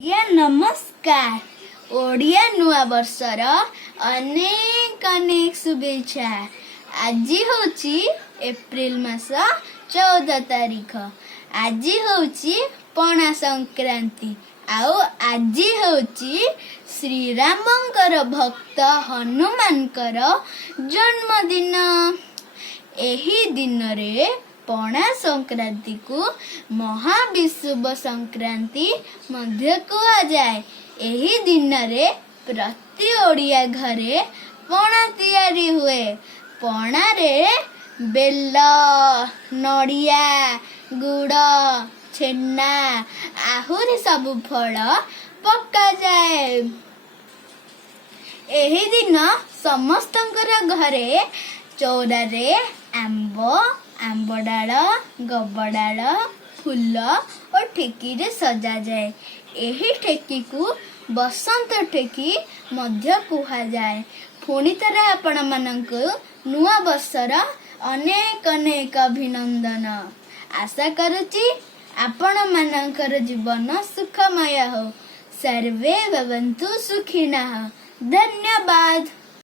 नमस्कार। ओडिया नुआ वर्षर अनेक अनेक शुभेच्छा। आज होची एप्रिल मास 14 तारीख। आज होची पणा संक्रांति। आउ आज होची श्री रामंकर भक्त हनुमानकर जन्मदिन। एही दिन रे पणा संक्रांति को महाविषुव संक्रांति मध्य कहा जाए। एही दिन रे प्रति ओडिया घरे पणा तैयारी हुए। पणा रे बेल, नड़िया, गुड़, छेना आहुरी सब फल पका जाए। एही दिन समस्तंकर घरे चौरा रे आंब डाल, गब डाल, फूल और ठेकी रे सजा जाए। एही ठेकी को बसंत ठेकी मध्य कुहा जाए। पुणी तरह आपण मानक नुआ वर्षर अनेक अनेक अभिनंदन। आशा करुची आपण मानकर जीवन सुखमय हो। सर्वे भवन्तु सुखिनः। धन्यवाद।